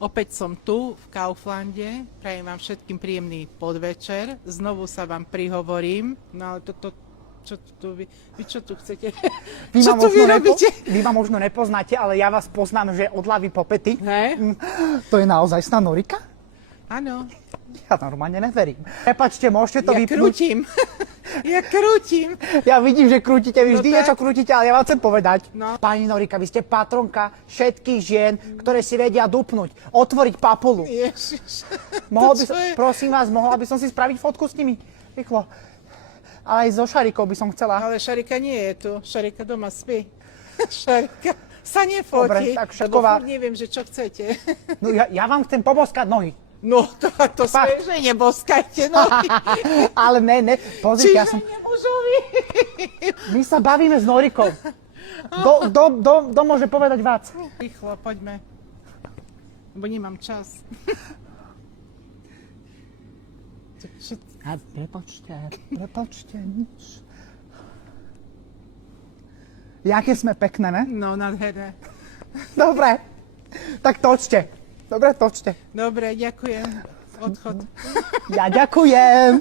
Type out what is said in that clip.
Opäť som tu v Kauflande. Prajem vám všetkým príjemný podvečer. Znovu sa vám prihovorím. No ale čo tu vy čo tu chcete? Čo tu vy robíte? Vy ma možno nepoznáte, ale ja vás poznám, že od hlavy po pety. Hej? To je naozaj sná Norika? Áno. Ja normálne neverím. Prepačte, môžete to Ja vypnúť? krútim. Ja krútim. Ja vidím, že krútite, vy No vždy tak. niečo krútite, ale ja vám chcem povedať. No. Pani Norika, vy ste patronka všetkých žien, ktoré si vedia dupnúť, otvoriť papulu. Ježiš. Mohol by čo je? prosím vás, mohla by som si spraviť fotku s nimi? Rýchlo. Ale aj so Šarikou by som chcela. Ale Šarika nie je tu. Šarika doma spí. Šarika sa nefotí. Dobre, tak všetko lebo vám- furt neviem, že čo chcete. No, ja vám chcem poboskať nohy. No, to Fakt. svoje žene boskajte nohy. Ale ne, pozrite, ja som... Čiže mužovi. My sa bavíme s Norikou. Kto môže povedať viac? Rýchlo, poďme. Lebo nemám čas. Prepačte, nič. Jaké sme pekné, ne? No, nádherné. Dobre, tak točte. Dobre, točte. Dobre, ďakujem. Odchod. Ja ďakujem.